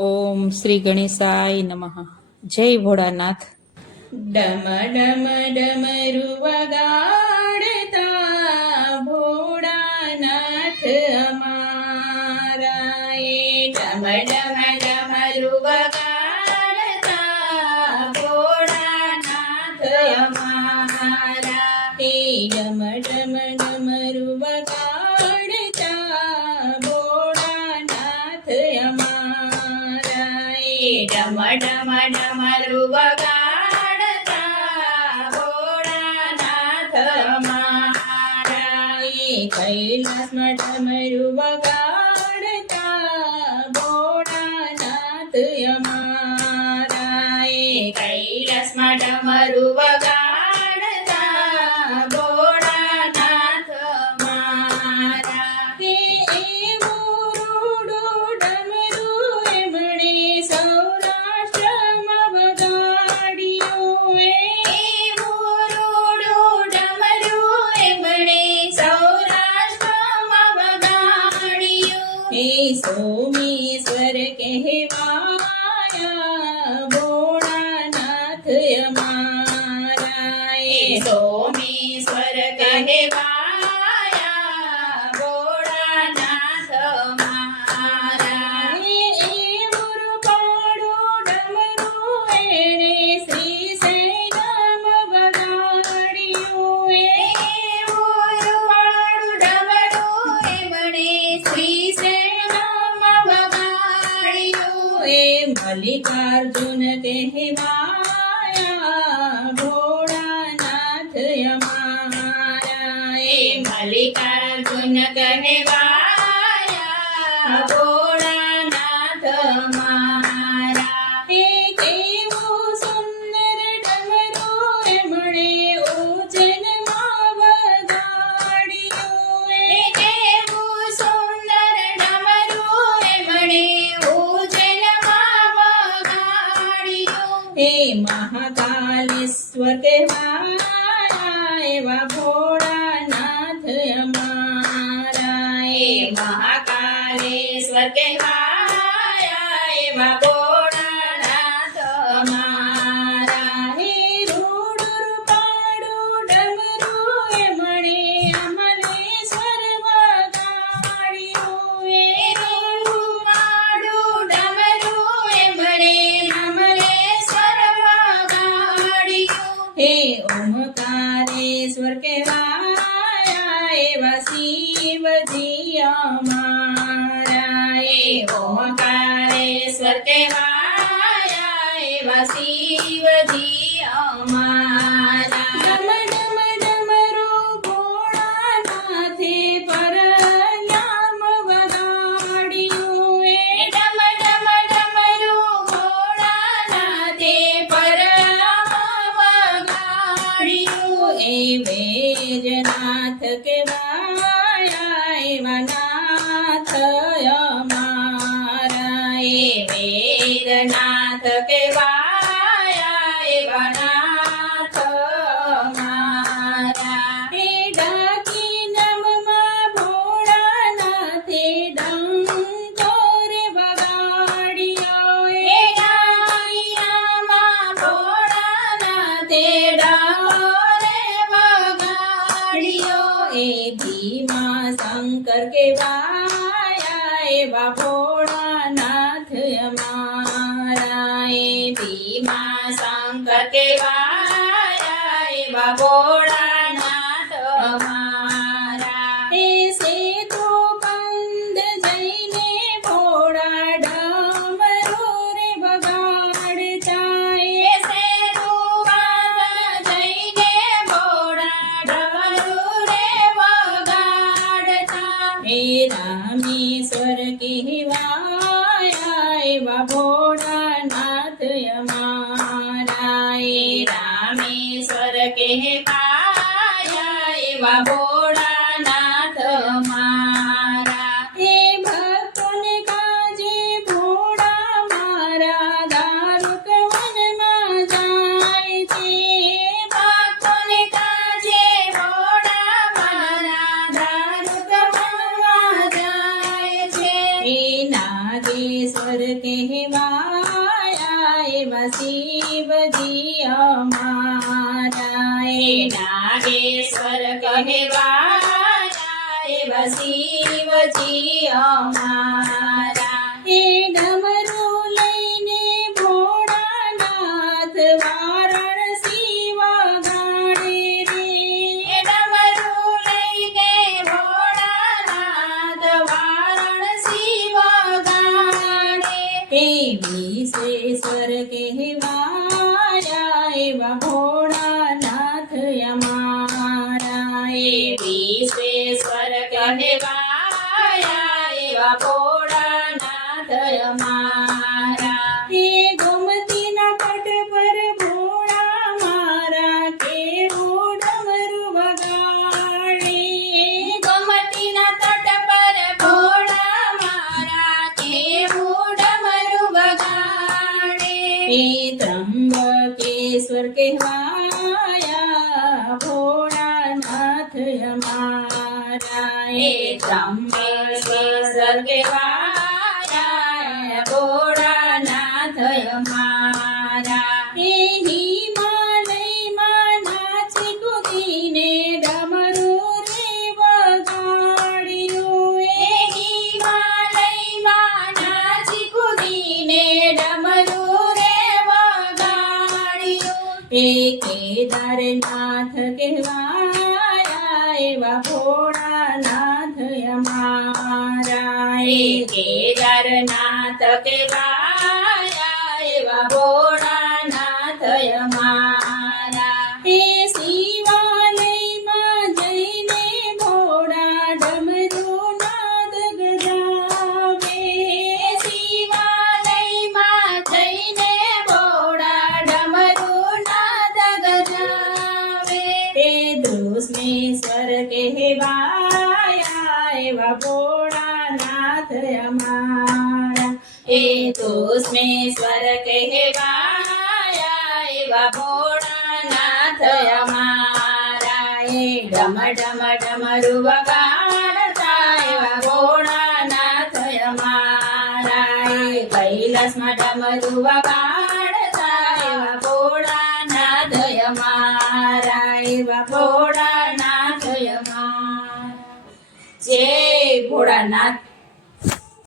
ઓમ શ્રી ગણેશાય નમઃ. જય ભોળાનાથ. ડમ ડમ ડમરુ વગાડતા ભોળાનાથ અમારા ડમ ડમ ડમરુ વગાડતા ભોળાનાથ અમારા ડમ ડમ ડમરુ વગાડતા ભોળાનાથ અમારા ડમ ડમ ડમરુ કૈલાસમાં ડમરુ વગાડતા ભોળાનાથ અમારા કૈલાસમાં ડમરુ વગાડતા ભોળાનાથ અમારા એવું રૂડું ડમરુ એમણે સૌરાષ્ટ્રમાં વગાડ્યું એવું રૂડું ડમરુ એમણે સોમેશ્વર કહેવાયા ભોળાનાથ અમારા સોમેશ્વર કહેવાયા ભોળાનાથ અમારા એવું રૂપાળું ડમરુ એણે શ્રી સૈનામ વગાડ્યું એવું રૂપાળું ડમરુ એમણે શ્રી મલ્લિકાર્જુન કહેવાયા ભોળાનાથ અમારા મલ્લિકાર્જુન કહેવાયા ભોળાનાથ અમારા કેવું સુંદર ડમરુ એમણે ઉજ્જૈનમાં વગાડ્યું કેવું સુંદર ડમરુ એમણે મહાકાલેશ્વર કહેવાયા એવા ભોળાનાથ અમારા મહાકાલેશ્વર કહેવાયા એવા ભોળાનાથ અમારા રૂડ રૂપાળું ડમરુ એમણે અમલેશ્વર વગાડ્યું રૂપાળું ડમરુ એમણે ઓમકારેશ્વર કહેવાયા એવા શિવજી અમારા ઓમકારેશ્વર કહેવાયા એવા શિવજી અમારા ડમ ડમ ડમરુ ભોળાનાથે પરનામ વગાડ્યું ડમ ડમ ડમરુ ભોળાનાથે વેજનાથ કહેવાયા એવા નાથ અમારા વેદનાથ કહેવાયા એવા નાથ અમારા ડાકી નમમાં ભોળાનાથે ડંકોર વગાડ્યો ડાકી નમમાં ભોળાનાથે ભીમા શંકર કહેવાયા એવા ભોળાનાથ અમારા ભીમા શંકર કહેવાયા એવા ભોળાનાથ અમારા સેતુ બંધ જઈને ભોળા ડમરુ રે વગાડતા સેતુ બંધ જઈને ભોળા ડમરુ રામેશ્વર કહેવાયા એવા ભોળાનાથ અમારા રામેશ્વર કહેવાયા એવા ભોળાનાથ અમારા ભક્તોને કાજે ભોળા મારા દારૂક વનમાં જાય છે ભક્તોને કાજે ભોળા મારા દારૂક વનમાં જાય છે નાગેશ્વર કહેવાયા એ નાગેશ્વર કહેવાયા એવા શિવજી અમારા એ ડમરું લઈને ભોળાનાથ વારાણસી વગાડે રે એ ડમરું લઈને ભોળાનાથ વારાણસી વગાડે એ વિશ્વેશ્વર કહેવાયા એવા ભોળાનાથ અમારા એ વિશ્વેશ્વર કહેવાયા એવા ભોળાનાથ અમારા એ ગોમતીના તટ પર ભોળા મારા કેવું ડમરું વગાડે ગોમતીના તટ પર ભોળા મારા કેવું ડમરું વગાડે એ ત્રંબકેશ્વર કહેવાયા ભોળાનાથ અમારા એ ત્રંબકેશ્વર કહેવાયા ભોળાનાથ અમારા એ હિમાલયમાં નાચી કૂદીને ડમરું રે વગાડ્યું એ હિમાલયમાં નાચી કૂદીને ડમરું રે વગાડ્યું એ કેદારનાથ કહેવાયા એવા ભોળાનાથ અમારા એ કેદારનાથ કહેવાયા એવા ભોળાનાથ અમારા એ શિવાલયમાં જઈને ભોળા ડમરું નાદ ગજાવે શિવાલયમાં જઈને ભોળા ડમરું નાદ ગજાવે એ દૃષ્ણેશ્વર કહેવાયા એવા ભોળાનાથ અમારા એ દૃષ્ણેશ્વર કહેવાયા એવા ભોળાનાથ અમારા એ ડમ ડમ ડમરું વગાડતા એવા ભોળાનાથ અમારા એ કૈલાસમાં ડમરું વગાડતા એવા ભોળાનાથ અમારા એવા ભોળાનાથ અમારા જય ભોળાનાથ